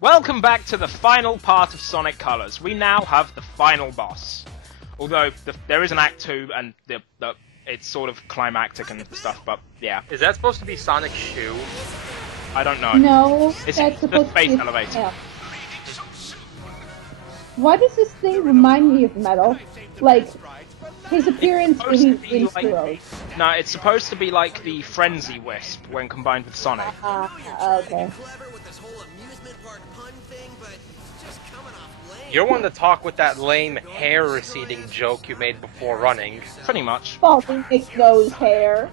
Welcome back to the final part of Sonic Colors. We now have the final boss. Although there is an Act 2 and it's sort of climactic and stuff, but yeah. Is that supposed to be Sonic's shoe? I don't know. No, It's that's the supposed space to be elevator. yeah. Why does this thing remind me of Metal? Like, his appearance when he explodes. No, it's supposed to be like the Frenzy Wisp when combined with Sonic. Okay. You're one to talk with that lame hair receding joke you made before running. Pretty much. Faulty McNose hair.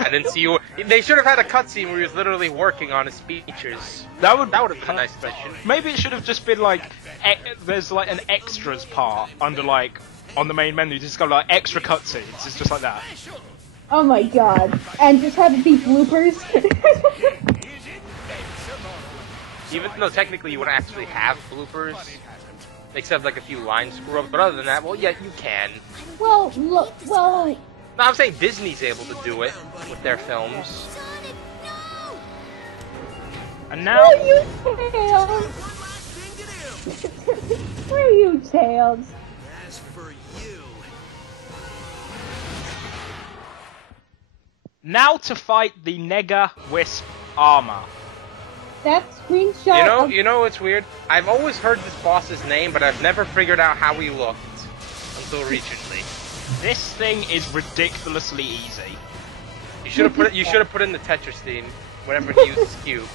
I didn't see you. They should have had a cutscene where he was literally working on his speeches. That would have been a nice special. Maybe it should have just been like there's like an extras part under like on the main menu. Just got like extra cutscenes. It's just like that. Oh my god. And just have it be bloopers. Even though technically you wouldn't actually have bloopers, except like a few line screw ups. But other than that, well, yeah, you can. Well, look, well. No, I'm saying Disney's able to do it with their films. And now. Where are you, Tails? Where are you, Tails? As for you. Now to fight the Nega Wisp armor. That screenshot. You know what's weird? I've always heard this boss's name, but I've never figured out how he looked until recently. This thing is ridiculously easy. You should have put it. You should have put in the Tetris theme whenever he uses cube.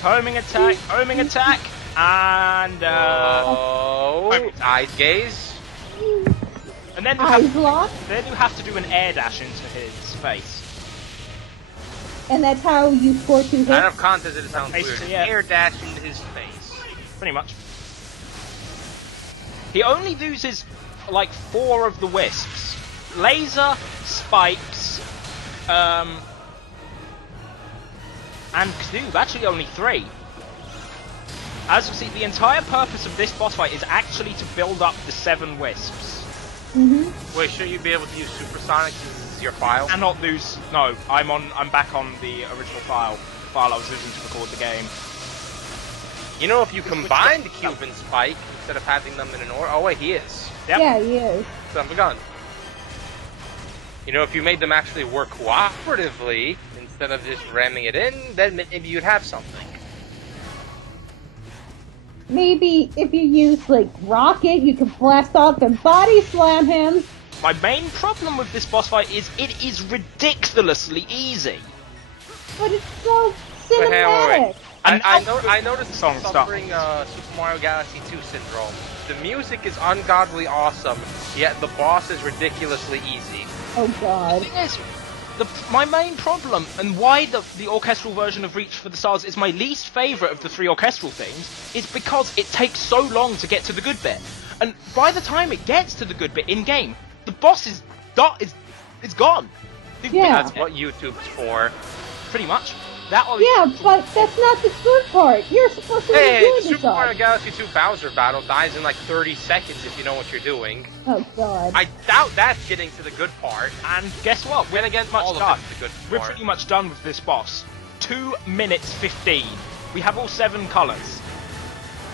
Homing attack, and eyes gaze. And then you have to do an air dash into his face. And that's how you score 2 hits? Out of context, it sounds weird. Yeah. Air dash into his face. Pretty much. He only uses like 4 of the wisps. Laser, spikes, and Cube, actually only 3. As you see, the entire purpose of this boss fight is actually to build up the 7 wisps. Mm-hmm. Wait, shouldn't you be able to use Supersonic since this is your file? Cannot lose. No, I'm back on the original file. The file I was using to record the game. You know, if you combine the Cube and Spike instead of having them in an order. Oh wait, he is. Yep. Yeah, he is. Son of a gun. You know, if you made them actually work cooperatively instead of just ramming it in, then maybe you'd have something. Maybe if you use, like, Rocket, you can blast off and body slam him. My main problem with this boss fight is it is ridiculously easy. But it's so cinematic. I noticed I'm suffering Super Mario Galaxy 2 syndrome. The music is ungodly awesome, yet the boss is ridiculously easy. Oh god. The thing is, my main problem, and why the orchestral version of Reach for the Stars is my least favourite of the 3 orchestral themes, is because it takes so long to get to the good bit. And by the time it gets to the good bit in-game, the boss is gone. Yeah. That's what YouTube's for. Pretty much. Yeah, but that's not the good part. You're supposed to be doing the this Super all. Mario Galaxy 2 Bowser battle dies in like 30 seconds if you know what you're doing. Oh god. I doubt that's getting to the good part. And guess what? We're again, much all of done. it's the good We're part. pretty much done with this boss. 2 minutes 15. We have all 7 colours.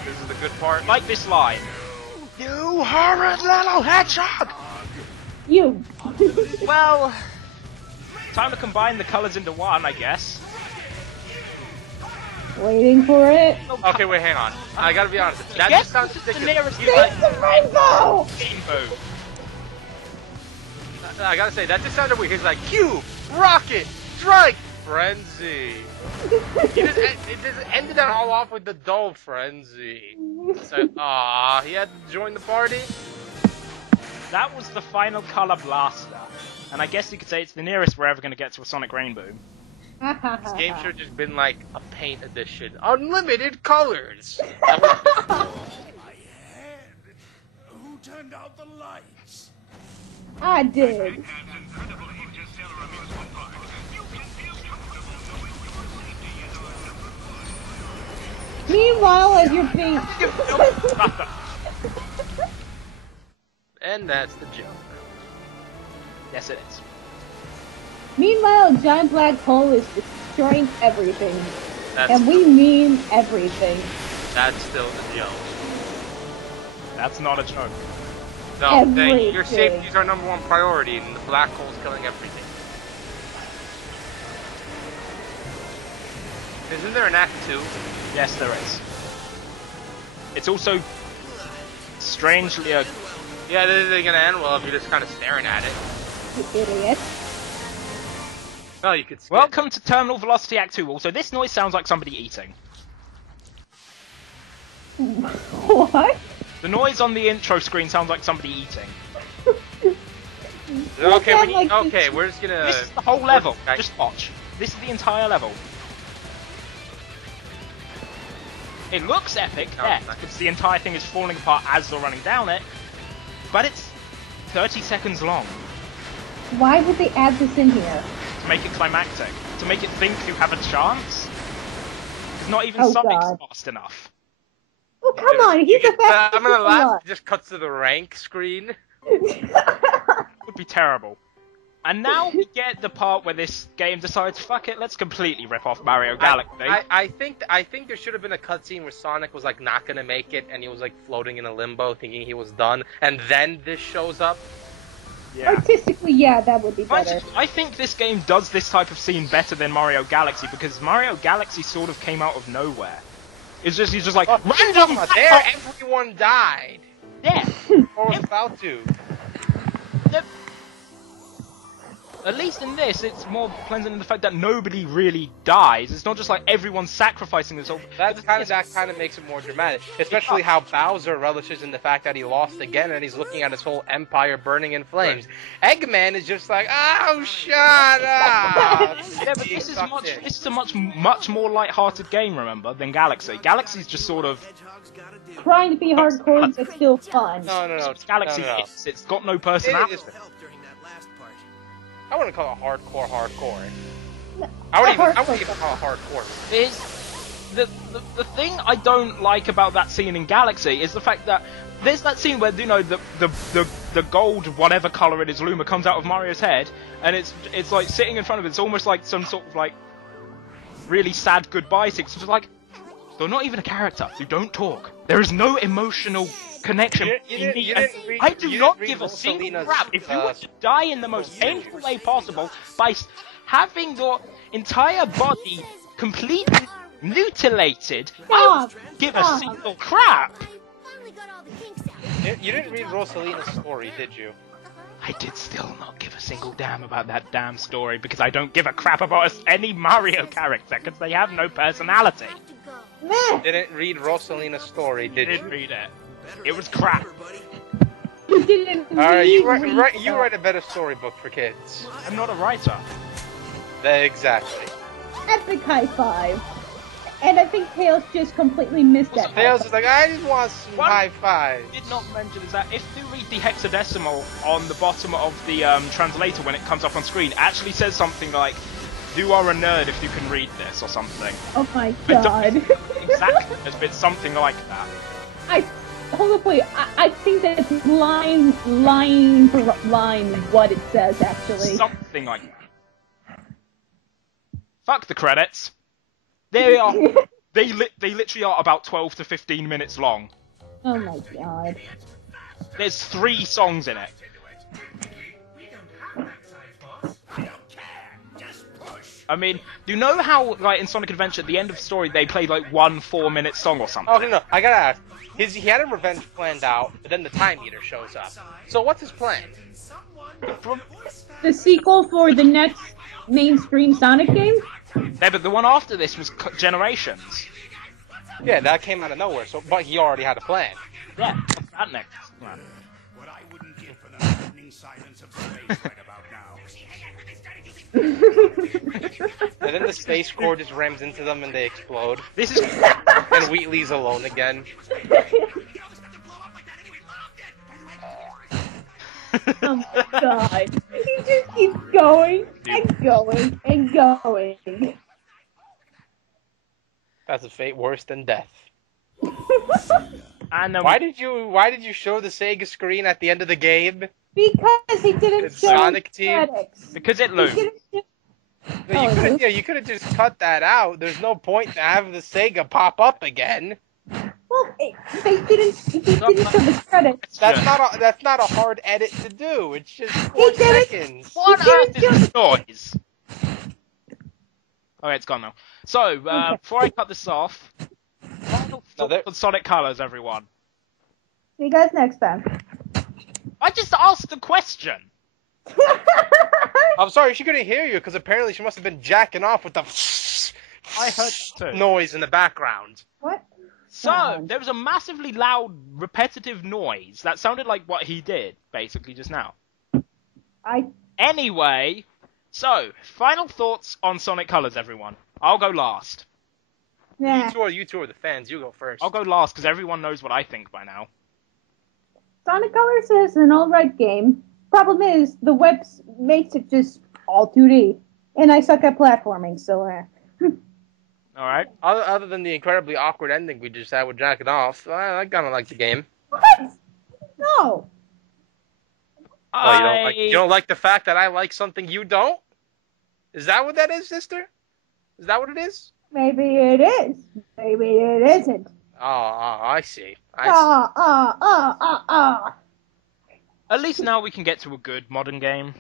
This is the good part. Like this line. You horrid little hedgehog! You. Well, time to combine the colours into one, I guess. Waiting for it. Okay, wait, hang on. I gotta be honest. That Guess just sounds the ridiculous. nearest It's the rainbow! Rainboom. I gotta say, that just sounded weird. He's like, Cube, Rocket, Strike, Frenzy. It just ended it all off with the dull Frenzy. So, he had to join the party? That was the final colour blaster. And I guess you could say it's the nearest we're ever going to get to a Sonic Rainboom. This game should have just been like a paint edition. Unlimited colors! My head. Who turned out the lights? I did. Meanwhile, as you're being... And that's the joke. Yes, it is. Meanwhile, a giant black hole is destroying everything. That's, And we mean everything. that's still a joke. That's not a joke. No, your Everything. safety is our #1 priority, and the black hole's killing everything. Isn't there an Act 2? Yes, there is. It's also strangely a... Yeah, this isn't gonna end well if you're just kind of staring at it. You idiot. No, you could skip. Welcome to Terminal Velocity Act 2. Also, this noise sounds like somebody eating. What? The noise on the intro screen sounds like somebody eating. Okay, sound like okay, we're just gonna... This is the whole level. Okay. Just watch. This is the entire level. It looks epic, Oh, yeah, nice. because the entire thing is falling apart as they're running down it, but it's 30 seconds long Why would they add this in here? to make it climactic, to make it think you have a chance. Because not even Oh, Sonic's God. fast enough. Oh, come on, he's a fast I'm gonna laugh. lot. It just cuts to the rank screen. It would be terrible. And now we get the part where this game decides, fuck it, let's completely rip off Mario Galaxy. I think there should have been a cutscene where Sonic was like not gonna make it, and he was like floating in a limbo, thinking he was done, and then this shows up. Yeah. Artistically, yeah, that would be Mind better. you, I think this game does this type of scene better than Mario Galaxy, because Mario Galaxy sort of came out of nowhere. He's just like, random! There, everyone died. Yeah! Or was about to. At least in this, it's more pleasant in the fact that nobody really dies. It's not just like everyone's sacrificing themselves. That kind of makes it more dramatic, especially how Bowser relishes in the fact that he lost again, and he's looking at his whole empire burning in flames. Eggman is just like, oh, shut up. Yeah, but this is a much more light-hearted game, remember, than Galaxy. Galaxy's just sort of... Trying to be hardcore, but still fun. No. Galaxy no. It's got no personality. I wouldn't call it hardcore. I wouldn't even call it hardcore. Is the thing I don't like about that scene in Galaxy is the fact that there's that scene where, you know, the gold whatever color it is Luma comes out of Mario's head, and it's like sitting in front of it. It's almost like some sort of like really sad goodbye scene. It's just like, they're not even a character. You don't talk. There is no emotional connection between me and... I do not give a single crap if you were to die in the most painful way possible by having your entire body completely mutilated. I don't give a single crap. You didn't read Rosalina's story, did you? I did still not give a single damn about that damn story because I don't give a crap about any Mario character because they have no personality. Meh. Didn't read Rosalina's story, did I you? didn't read it. It was crap. You didn't Alright, you read write a better storybook for kids. I'm not a writer. Exactly. Epic high five. And I think Tails just completely missed that. Tails is like, I just want some What? high fives. Did not mention is that if you read the hexadecimal on the bottom of the translator when it comes up on screen, it actually says something like, "You are a nerd if you can read this" or something. Oh my I don't- god. Exactly, it's been something like that. Hold up, wait. I think that's line for line what it says actually. Something like that. Fuck the credits. They are. They literally are about 12 to 15 minutes long. Oh my god. There's 3 songs in it. I mean, do you know how, like, in Sonic Adventure, at the end of the story, they played, like, one 4-minute song or something? Oh, no, I gotta ask. He had a revenge planned out, but then the time meter shows up. So what's his plan? The sequel for the next mainstream Sonic game? Yeah, but the one after this was Generations. Yeah, that came out of nowhere, so but he already had a plan. Yeah, what's that next one? What I wouldn't give for the maddening silence of space right about now. And then the space core just rams into them and they explode. This is... And Wheatley's alone again. Oh my god. He just keeps going and going and going. That's a fate worse than death. And Why did you show the Sega screen at the end of the game? Because he didn't It's show Sonic the credits. because it He loomed. didn't show No, you could have just cut that out. There's no point to have the Sega pop up again. Well, they didn't show the credits. That's not a hard edit to do. It's just 4 He did it. seconds. What on earth didn't is this noise? Okay, it's gone now. So, before I cut this off, final thoughts on Sonic Colors, everyone. See you guys next time. I just asked a question. I'm sorry, she couldn't hear you because apparently she must have been jacking off with the I heard too. noise in the background. What? So, there was a massively loud, repetitive noise that sounded like what he did, basically, just now. Anyway, so, final thoughts on Sonic Colors, everyone. I'll go last. Yeah. You two are the fans. You go first. I'll go last, because everyone knows what I think by now. Sonic Colors is an alright game. Problem is, the web makes it just all 2D. And I suck at platforming, so Alright. Other than the incredibly awkward ending we just had with jacking off, I kind of like the game. What? No. Oh, you don't like the fact that I like something you don't? Is that what that is, sister? Is that what it is? Maybe it is. Maybe it isn't. Oh, I see. At least now we can get to a good modern game.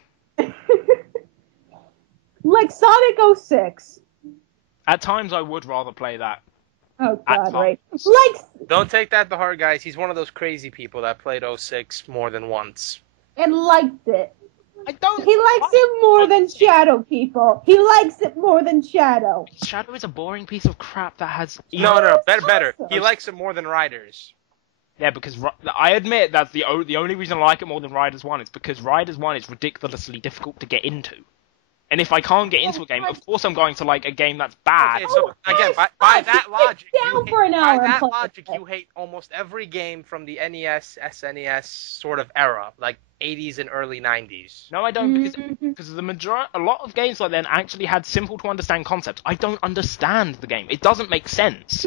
Like Sonic 06. At times, I would rather play that. Oh, At God, right. times. Like, Don't take that to heart, guys. He's one of those crazy people that played 06 more than once. and liked it. I don't. He likes it more than Shadow, people. He likes it more than Shadow. Shadow is a boring piece of crap that has. No, better. awesome. He likes it more than Riders. Yeah, because I admit that's the only reason I like it more than Riders 1 is because Riders 1 is ridiculously difficult to get into. And if I can't get into a game, of course I'm going to like a game that's bad. Okay, so again, by that logic, you you hate almost every game from the NES, SNES sort of era, like 80s and early 90s. No, I don't, because a lot of games like then actually had simple to understand concepts. I don't understand the game. It doesn't make sense.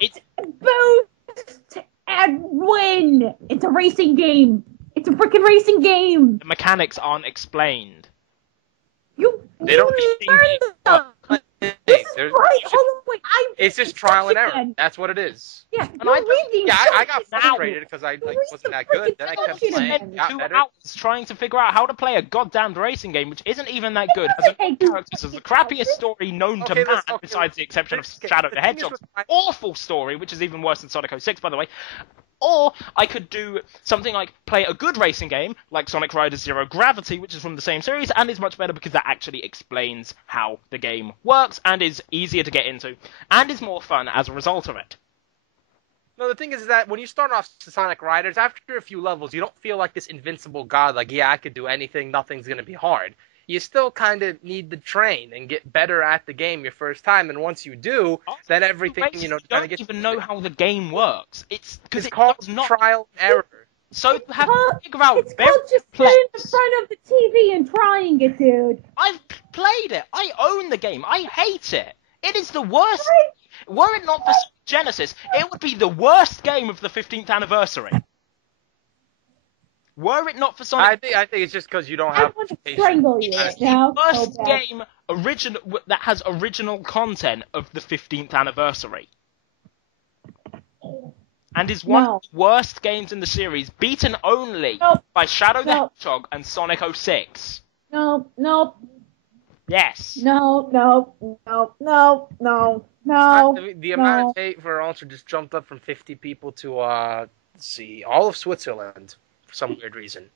Rift, boost, and win. It's a racing game. It's a freaking racing game. The mechanics aren't explained. They don't learn them. This is There's- right. Hold on, wait. It's just trial and error. Again. That's what it is. Yeah, And I I got frustrated because I wasn't that good. Then I kept Read the playing, freaking got 2 better. hours trying to figure out how to play a goddamned racing game, which isn't even that good. Has no characters, has the crappiest story known to Okay, man, okay, besides the exception of okay, Shadow the the thing is Hedgehog's with- awful story, which is even worse than Sonic 06, by the way. Or I could do something like play a good racing game, like Sonic Riders Zero Gravity, which is from the same series, and is much better because that actually explains how the game works, and is easier to get into, and is more fun as a result of it. No, the thing is that when you start off Sonic Riders, after a few levels, you don't feel like this invincible god, like, yeah, I could do anything, nothing's going to be hard. You still kind of need to train and get better at the game your first time, and once you do, then everything, You kind don't of gets... even know how the game works. It's because It's it called does not. trial and error. So have to figure out. It's called just sitting in complex. front of the TV and trying it, dude. I've played it. I own the game. I hate it. It is the worst. Were it not for Genesis, it would be the worst game of the 15th anniversary. Were it not for Sonic, I think it's just because you don't I have want to patience. strangle you it's now. the worst so bad. game that has original content of the 15th anniversary. And is one No. of the worst games in the series, beaten only Nope. by Shadow the No. Hedgehog and Sonic 06. No. Yes. No. The amount of hate for Ultra just jumped up from 50 people to, let's see, all of Switzerland for some weird reason.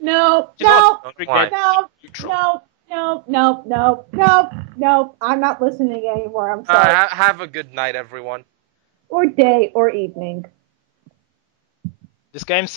No. Why? I'm not listening anymore. I'm sorry. Have a good night, everyone. Or day or evening. This game sucks.